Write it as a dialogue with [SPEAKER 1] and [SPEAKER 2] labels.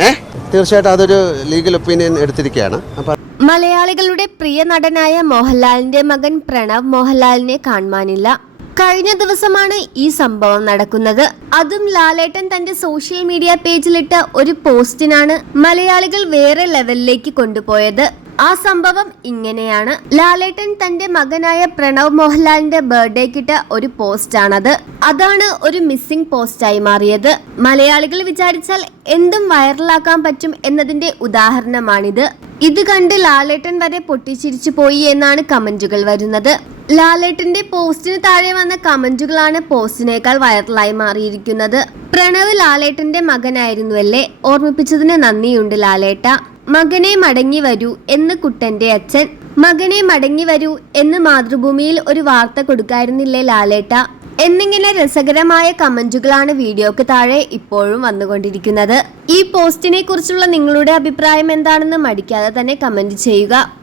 [SPEAKER 1] ഏ? തീർച്ചയായിട്ടും അതൊരു ലീഗൽ ഒപ്പീനിയൻ എടുത്തിരിക്കുകയാണ്. അപ്പം
[SPEAKER 2] മലയാളികളുടെ പ്രിയ നടനായ മോഹൻലാലിന്റെ മകൻ പ്രണവ് മോഹൻലാലിനെ കാണുവാനില്ല. കഴിഞ്ഞ ദിവസമാണ് ഈ സംഭവം നടക്കുന്നത്. അതും ലാലേട്ടൻ തന്റെ സോഷ്യൽ മീഡിയ പേജിലിട്ട ഒരു പോസ്റ്റിനാണ് മലയാളികൾ വേറെ ലെവലിലേക്ക് കൊണ്ടുപോയത്. ആ സംഭവം ഇങ്ങനെയാണ്. ലാലേട്ടൻ തന്റെ മകനായ പ്രണവ് മോഹൻലാലിന്റെ ബർത്ത്ഡേക്കിട്ട ഒരു പോസ്റ്റാണത്. അതാണ് ഒരു മിസ്സിംഗ് പോസ്റ്റായി മാറിയത്. മലയാളികൾ വിചാരിച്ചാൽ എന്തും വൈറലാക്കാൻ പറ്റും എന്നതിന്റെ ഉദാഹരണമാണിത്. ഇത് കണ്ട് ലാലേട്ടൻ വരെ പൊട്ടിച്ചിരിച്ചു പോയി എന്നാണ് കമന്റുകൾ വരുന്നത്. ലാലേട്ടന്റെ പോസ്റ്റിന് താഴെ വന്ന കമന്റുകളാണ് പോസ്റ്റിനേക്കാൾ വൈറലായി മാറിയിരിക്കുന്നത്. പ്രണവ് ലാലേട്ടന്റെ മകനായിരുന്നുവല്ലേ ഓർമ്മിപ്പിച്ചതിന് നന്ദിയുണ്ട് ലാലേട്ട. മകനെ മടങ്ങി വരൂ എന്ന് കുട്ടന്റെ അച്ഛൻ. മകനെ മടങ്ങി വരൂ എന്ന് മാതൃഭൂമിയിൽ ഒരു വാർത്ത കൊടുക്കായിരുന്നില്ലേ ലാലേട്ട? എന്നിങ്ങനെ രസകരമായ കമന്റുകളാണ് വീഡിയോക്ക് താഴെ ഇപ്പോഴും വന്നുകൊണ്ടിരിക്കുന്നത്. ഈ പോസ്റ്റിനെ കുറിച്ചുള്ള നിങ്ങളുടെ അഭിപ്രായം എന്താണെന്ന് മടിക്കാതെ തന്നെ കമന്റ് ചെയ്യുക.